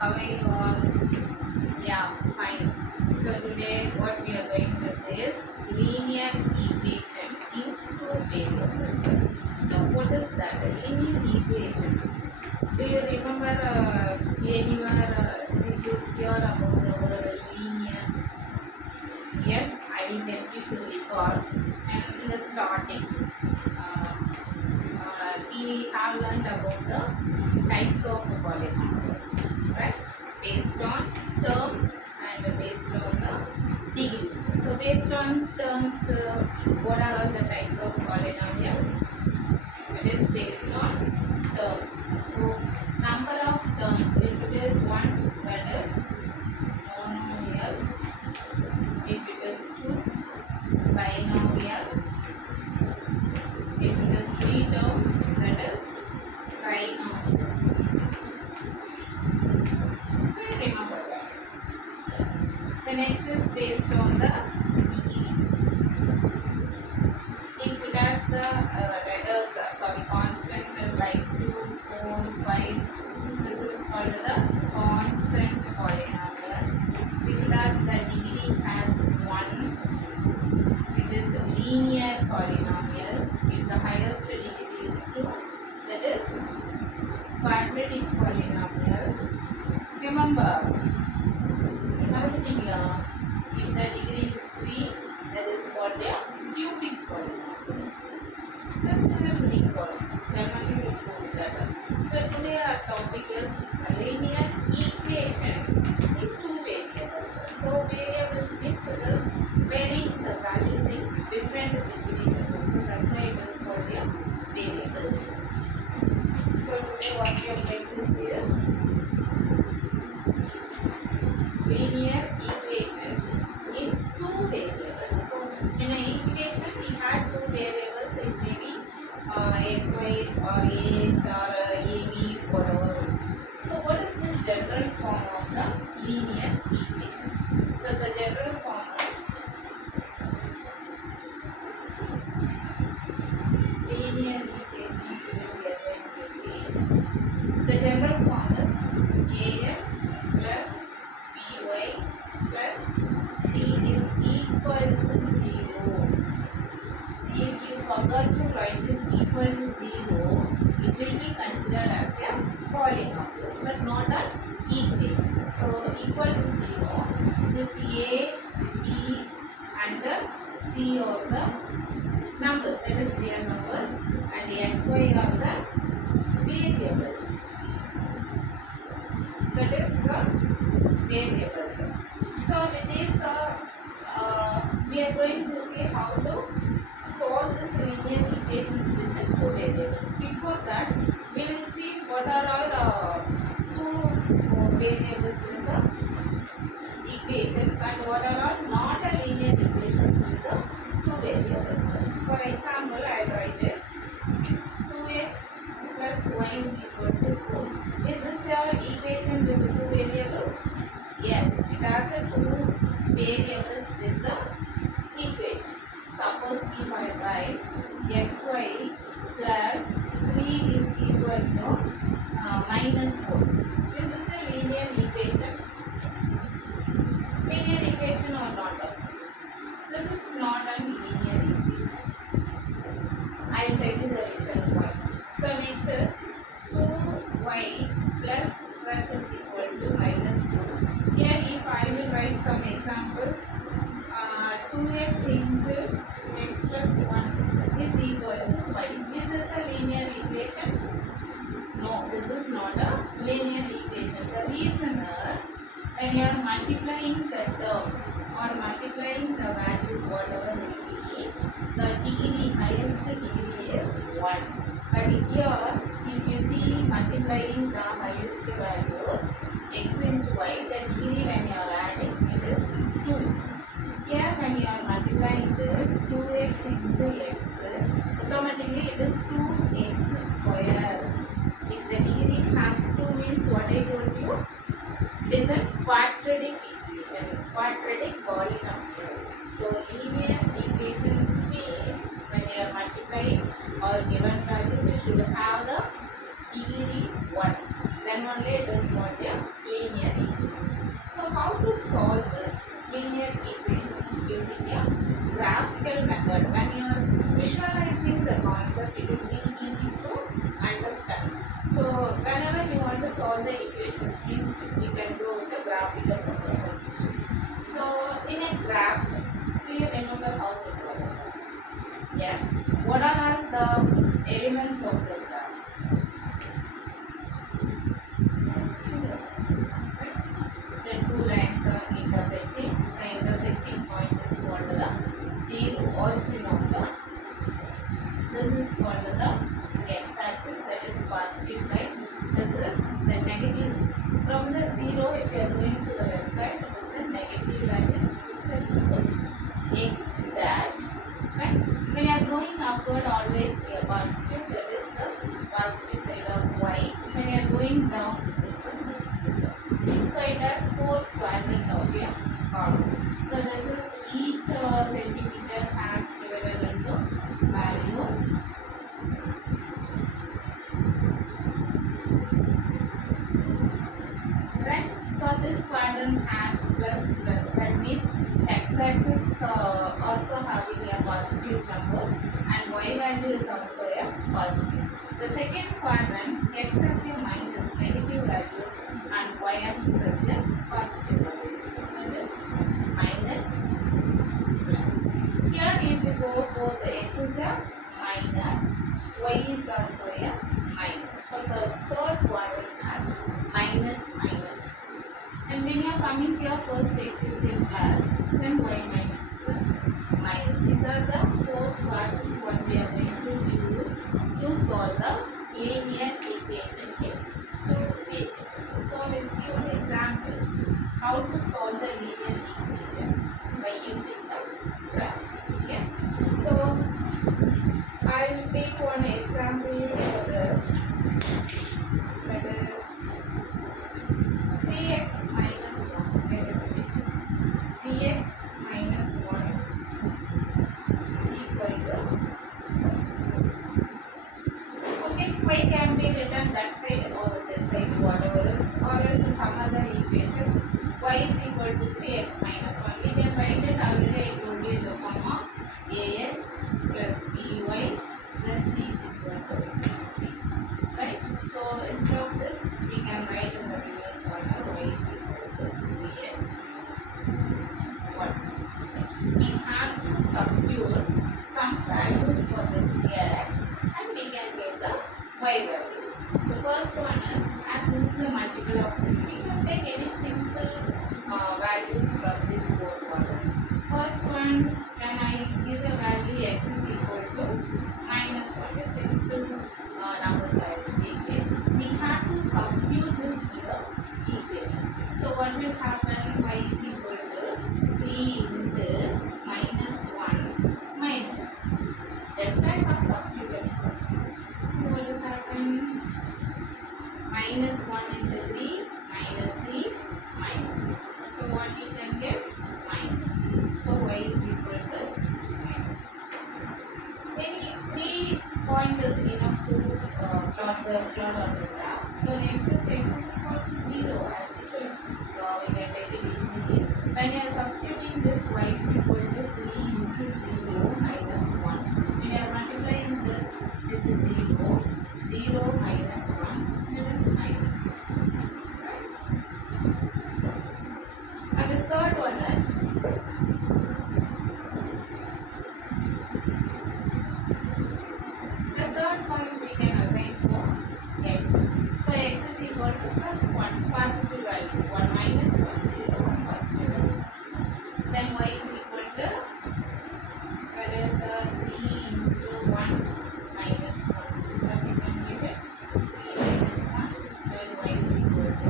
How are you all? Yeah, fine. So today what we are going to see is linear equation in two variables. So what is that? A linear equation. Do you remember anywhere did you hear about the word linear? Yes, I will help you to recall. And in the starting, we have learned about the types of polynomials, right? Based on terms and based on the degrees. So based on terms, what are all the types of polynomial? It is based on terms. So number of terms, if it is one, that is monomial. If it is two, binomial. If it is three terms, that is trinomial. We remember that. Yes. The next is based on the degree. If it has the letters, constant like 2, 4, 5, this is called the constant polynomial. If it has the degree as 1, it is a linear polynomial. If the highest degree is 2, that is quadratic polynomial. Remember, மறந்துட்டீங்களா? If the degree is 3, that is called a cubic polynomial. Just recall. Then only we will prove that. So today our topic is a linear equation in two variables. So variables means it is varying the values in different situations. So that's why it is called a variables. So today what we are going to see is linear equations in two variables. So in an equation we had two variables. It may be xy or ax or ab, whatever. So what is the general form of the linear equations? So the general form is linear equation. Today we are going to see the general form is ax plus by plus c is equal to 0. If you forgot to write this equal to 0, it will be considered as a polynomial but not an equation. So equal to 0, this a, b and the c are the numbers, that is real numbers, and the xy are the variables, that is the variables. So with this we are going to see how to solve this linear equations with the two variables. Before that, we will see what are all two variables with the equations and what are all not a linear equations with the two variables. For example, I will write it 2x plus y is equal to 4. Is this your equation with the two variables? Yes, it has a two variables with the equation. Suppose if I write xy plus 3 is equal to minus 4. Is this a linear equation? Linear equation or not? This is not a linear equation. I will tell you the reason why. So next is 2y plus z is equal to minus 2. Here if I will write some examples, 2x into x plus 1 is equal to y. Is this a linear equation? No, this is not a linear equation. The reason is when you are multiplying the terms or multiplying the values, whatever it be, the degree, highest degree is 1. But here, if you see multiplying the highest values, x into y, the degree when you are adding, it is 2. Here when you are multiplying this 2x into x, automatically it is 2x square. If the degree has 2 means what I told you, it is a quadratic equation, quadratic polynomial. So linear equation means when you are multiplying or given values, you should have the degree 1. Then only it it is what a linear equation. So how to solve this linear equations using a graphical method? When you are visualizing the concept, it will be easy to understand. So whenever you want to solve the equations, please you can go with the graphical representations. So in a graph, do you remember how to draw it? Yes. What are the elements of the graph? The two lines are intersecting. The intersecting point is called the zero origin of the. This is called the x-axis, that is positive side. This is the negative. From the zero, if you are going to the left side, it is a negative value. This is x dash. Right? When you are going upward, always be a positive. That is the positive side of y. When you are going down, it is the negative side. So it has four quadrants of your column. So this is each centimeter has divided into values. Right? So this quadrant has plus plus. That means x-axis also having a positive numbers and y value is also a positive. The second quadrant, x has a minus negative values and y axis has a positive values. So that is minus plus. Here if you go for the x is a minus, y is also a minus. So the third quadrant has minus minus. And when you are coming here, first x is a plus, then y minus is a minus. These are the four quadrants what we are going to use to solve the linear equation in two variables. So let's see one example how to solve the linear equation by using the graph. Yes. So I will take one example for this. That is 3x minus 1. Let us see. 3x minus 1 equal to, okay, y can be written that side or this side, whatever is, or else some other equations. Y is equal to 3x minus 1. We can write it already. I told you in the form of ax plus by plus c is equal to c. Right? So instead of this, we can write in the reverse order y is equal to 3x. What? We have to substitute some values for this x and we can get the y values. The first one is, as this is the multiple of 3, we can take any simple values from this fourth quadrant. First one, when I give the value x is equal to minus 1, a simple numbers I will take it. We have to substitute this in the equation. So what will happen? Y is equal to 3 into minus 1 minus 1. Just I have substituted. So what will happen? Minus 1 into 3 minus 3 minus. So what you can get? Minus. So y is equal to minus. Maybe 3 point is enough to plot on the graph. So next is x is equal to 0 as usual. We can take it easily. When you are substituting this, y is equal to 3 into 0 minus 1. When you are multiplying this with 0, 0 minus 1, it is minus 1. Right? And the third one is, the third point we can assign for x. So x is equal to plus 1 positive values, 1 minus 1 0, 1 positive values. Then y is equal to, that is 3 into 1 minus 1. So that we can give it 3 minus 1. Then y is equal to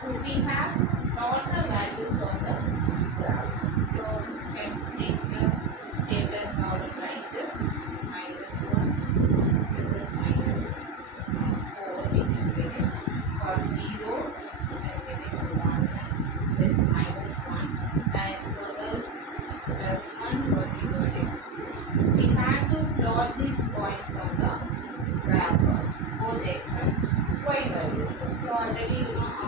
2. We have all the values on the graph. So we can take the table column like this, minus 1. This is minus 4. We can get it. For 0, we can get it 1. This minus 1. And for this plus 1, what we got it. We have to plot these points on the graph, both x and y values. So already you know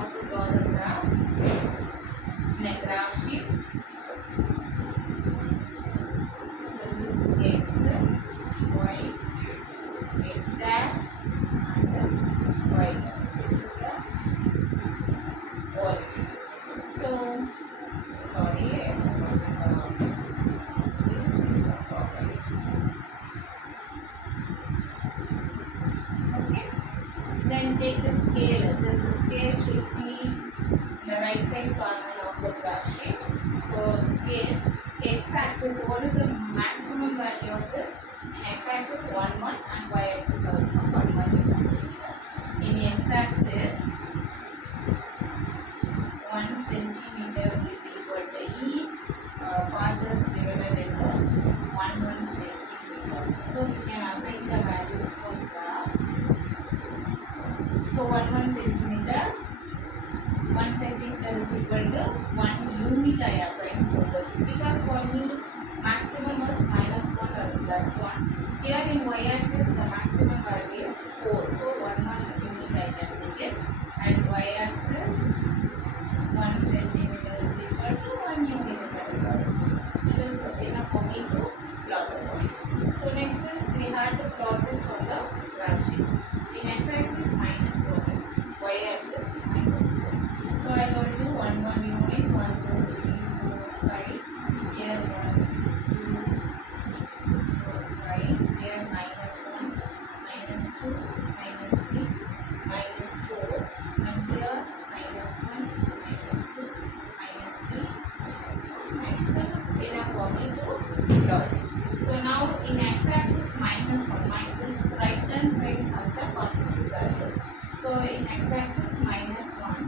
equal to 1 unit I assign focus, because for me maximum is -1 or +1. Here in y-axis the maximum value is 4, so 1 unit I can take it, and y-axis 1 centimeter is equal to 1 unit. It is enough for me to plot the points. So next is we have to plot this on the graph sheet. In x-axis -1, y-axis -4. So I told you 1 unit, 1 2 3 4 5. Here 1 2 3 4 5. Here -1, -2, -3, -4, and here -1, -2, -3, and this is enough for me to plot. So now in x-axis -1, this right hand side has a positive values. So in x-axis -1,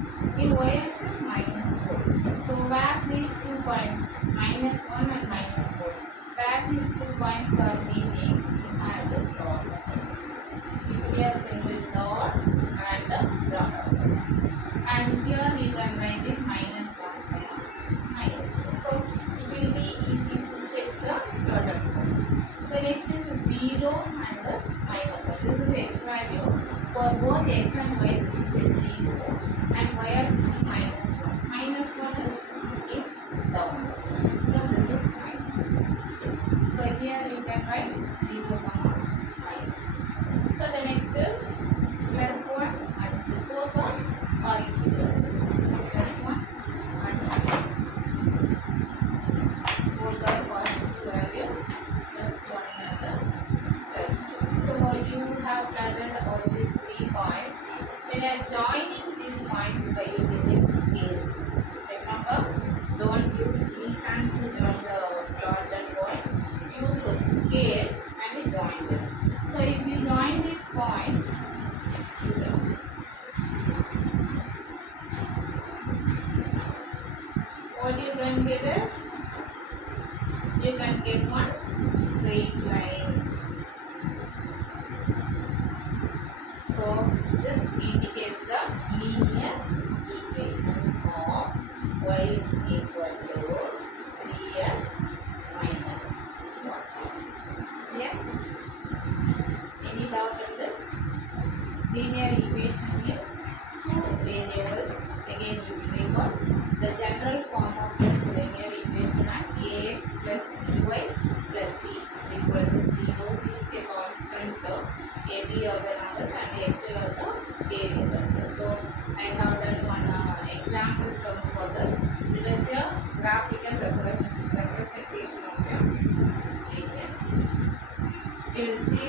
in y-axis -4. So where these 2 points -1 and -4, where these 2 points are meeting, we have to plot. You put a single dot and a dot. And here you can write it -1, -4. So it will be easy to check the product points. The next is 0 and the -1. This is x value. For both x and y, this is 0 and y-axis -1. -1 is in downward. So this is -1. So here you can write 0, minus. So the next is +1 and both are positive. So +1 and minus. Both are positive values, +1 and +2. So you have added all these 3 points. When you are joining these points by using a scale, remember, don't use free hand to join the plot and points. Use a scale and join this. So if you join these points, what you can get it? You can get one straight line. So this indicates the linear equation of y is equal to 3x minus 1. Yes? Any doubt in this? Linear equation is 2 variables. Again you will recall the general form of this linear equation as ax plus by plus c is equal to 0. C is a constant term. A, B are the numbers and x are the variables. So I have done one example sum for this. It is a graphical representation of a linear. You will see